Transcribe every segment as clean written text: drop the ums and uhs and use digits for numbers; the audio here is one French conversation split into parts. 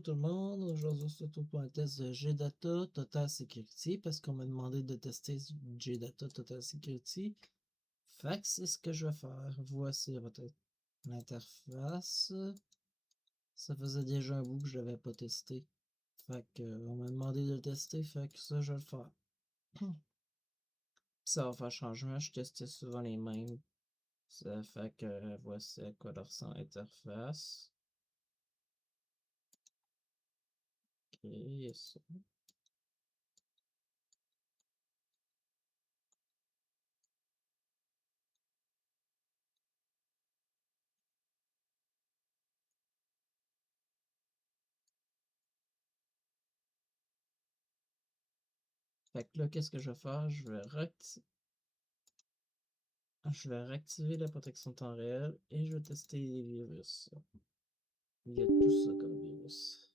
Bonjour tout le monde, aujourd'hui on se retrouve pour un test de JData Total Security parce qu'on m'a demandé de tester JData Total Security. Fait que c'est ce que je vais faire. Voici votre l'interface. Ça faisait déjà un bout que je l'avais pas testé. Fait que on m'a demandé de le tester, fait que ça je vais le faire. Ça va faire changement, je testais souvent les mêmes. Ça fait que voici à quoi leur ressemble l'interface. Ok, ça. Fait que là, qu'est-ce que je vais faire? Je vais réactiver la protection de temps réel et je vais tester les virus. Il y a tout ça comme virus.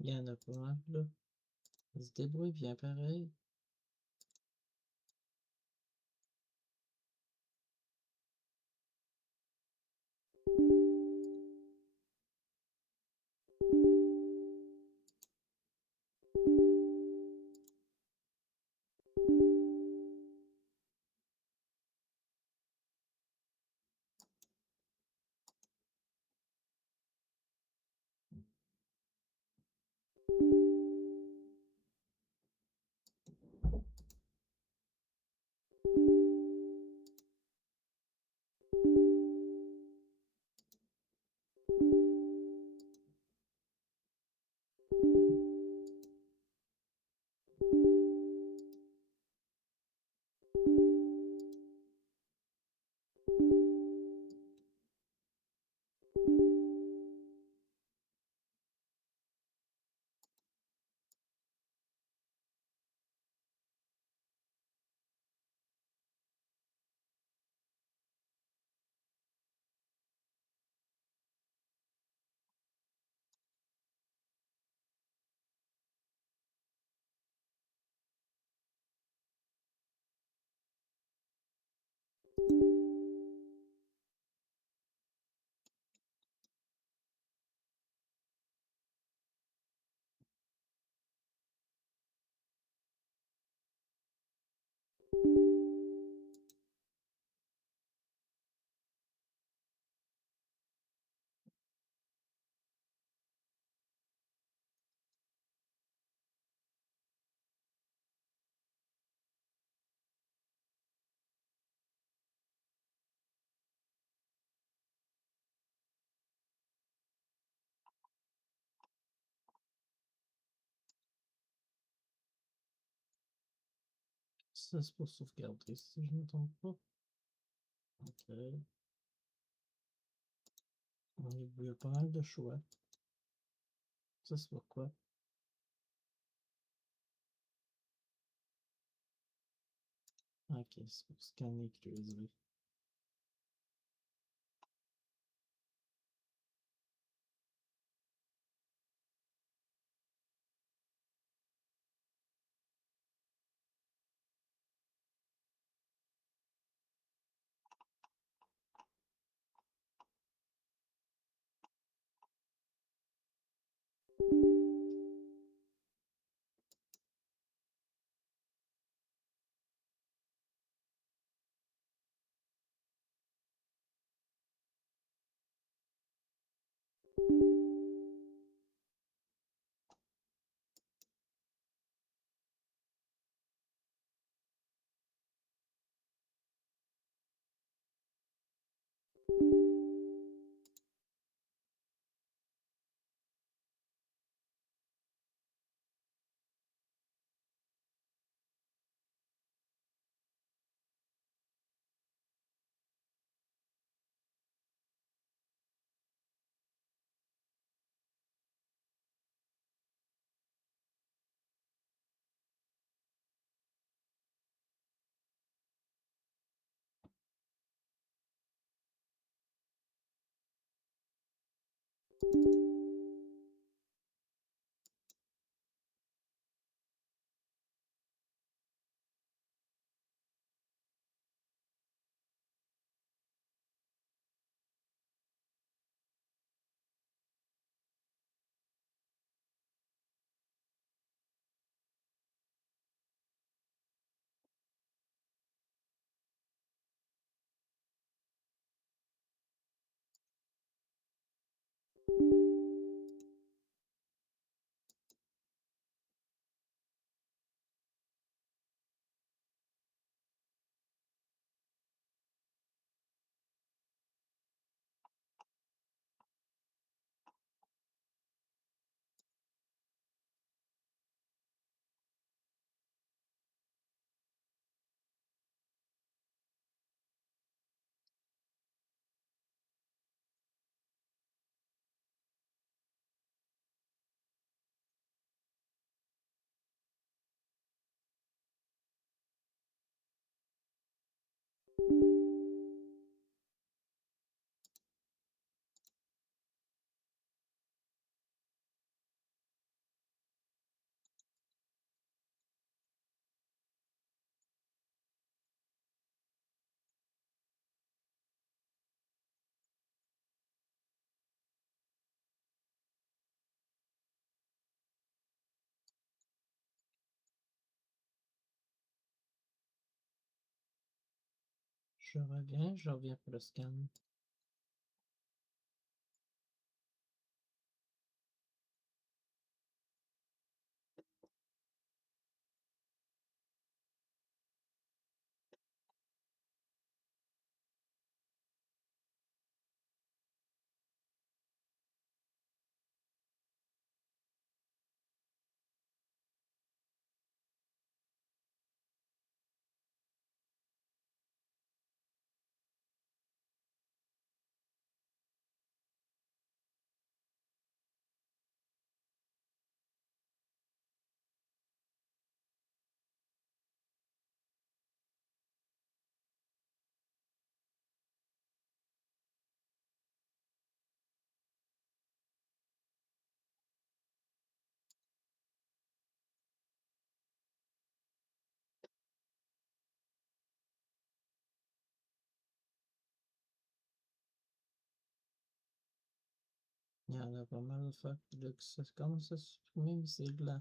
Il y en a pas, là. Ils se débrouillent bien pareil. Ça, c'est pour sauvegarder, si je ne me trompe pas. Ok. Il y a pas mal de choix. Ça, c'est pourquoi. Ok, c'est pour scanner clé USB. Je reviens pour le scan. Il y en a pas mal de fois que ça commence à supprimer, mais c'est blanc.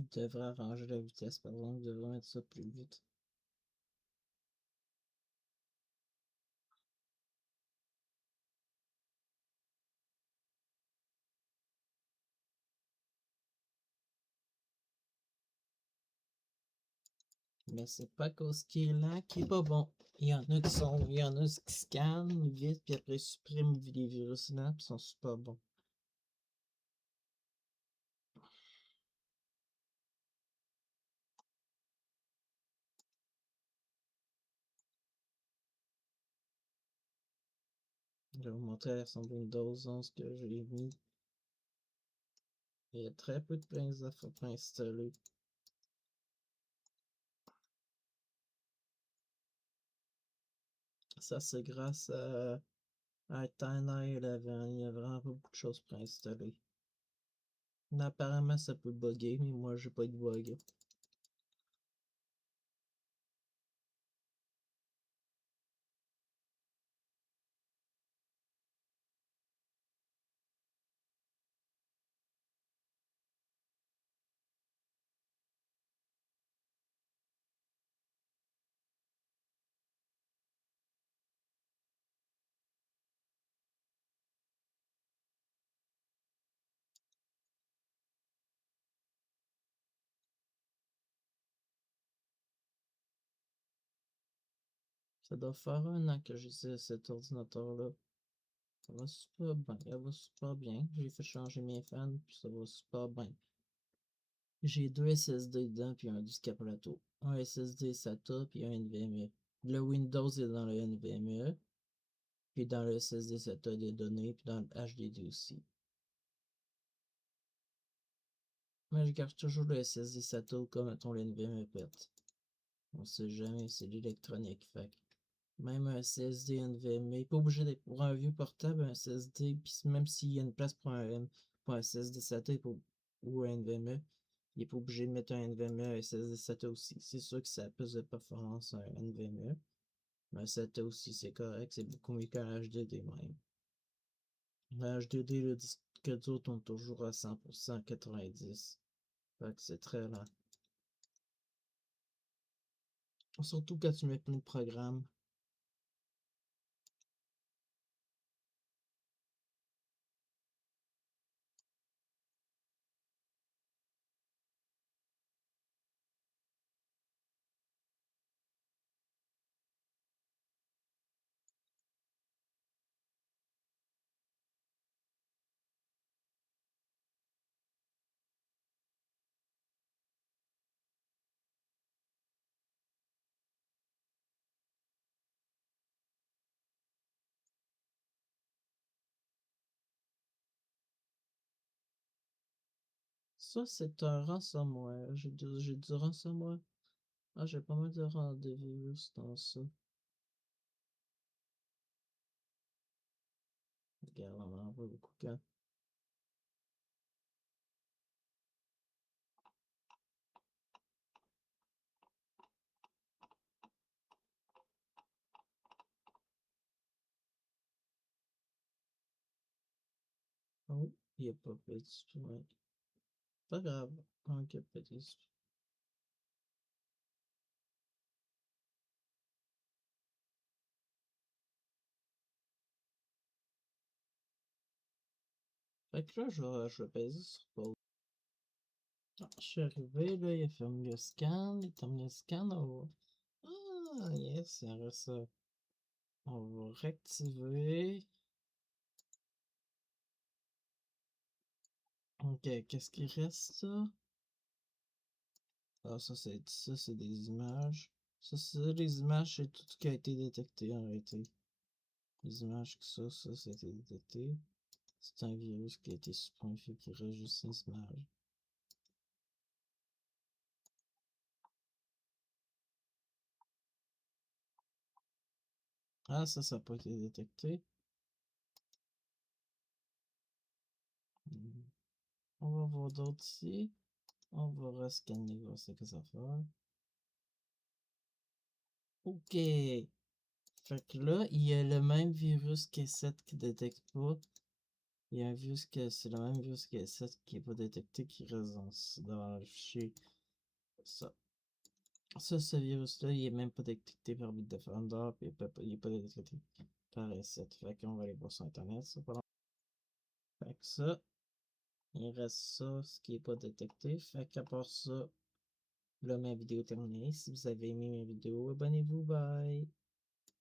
Il devrait arranger la vitesse, par exemple, il devrait mettre ça plus vite. Mais c'est pas cause qu'il est lent qui est pas bon. Il y en a il y en a qui scannent vite, puis après ils suppriment les virus lents, puis sont super bons. Je vais vous montrer la version de Windows 11 que j'ai mis. Il y a très peu de plugins à installer. Ça, c'est grâce à Tiny 11. Il y a vraiment pas beaucoup de choses pour installer. Mais apparemment, ça peut bugger, mais moi, j'ai pas de bug. Ça doit faire un an que j'ai cet ordinateur-là. Ça va super bien. Ça va super bien. J'ai fait changer mes fans, puis ça va super bien. J'ai deux SSD dedans, puis un disque à plateau. Un SSD SATA, puis un NVMe. Le Windows est dans le NVMe, puis dans le SSD SATA des données, puis dans le HDD aussi. Mais je garde toujours le SSD SATA comme mettons le NVMe pète. On sait jamais, c'est l'électronique, fait que même un SSD NVMe, pas obligé d'être pour un vieux portable, un SSD, puis même s'il y a une place pour un SSD SATA ou un NVMe, il est pas obligé de mettre un NVMe, un SSD SATA aussi. C'est sûr que ça a plus de performance un NVMe, mais un SATA aussi c'est correct, c'est beaucoup mieux qu'un HDD même. Un HDD, le disque dur tourne toujours à 100%, 90. Fait que c'est très lent. Surtout quand tu mets plein de programmes. Ça, c'est un ransomware. J'ai du ransomware. Ah, j'ai pas mal de rendez-vous dans ça. Regarde, on en voit beaucoup quand. Oh, il a pas petit. Ouais. Pas grave. Ok, petit. Fait que là, je vais peser sur pause. Ah, je suis arrivé, là, il a fermé le scan. Il a terminé le scan. Ah, yes, il en reste ça. On va réactiver. Ok, qu'est-ce qui reste, ça? Ah, ça, c'est des images. Ça, c'est les images, c'est tout ce qui a été détecté en réalité. Les images que ça a été détecté. C'est un virus qui a été supprimé, fait qu'il reste juste une image. Ah, ça n'a pas été détecté. On va voir d'autres ici. On va rescanner, voir ce que ça fait. Ok. Fait que là, il y a le même virus que 7 qui détecte pas. Il y a un virus que c'est le même virus que 7 qui n'est pas détecté qui reste dans le fichier. Ça. Ce virus-là, il est même pas détecté par Bitdefender, puis il est pas détecté par S7. Fait qu'on va aller voir sur Internet. Ça, fait que ça, il reste ça, ce qui est pas détecté. Fait qu'à part ça, Là, ma vidéo est terminée. Si vous avez aimé mes vidéos, abonnez-vous. Bye!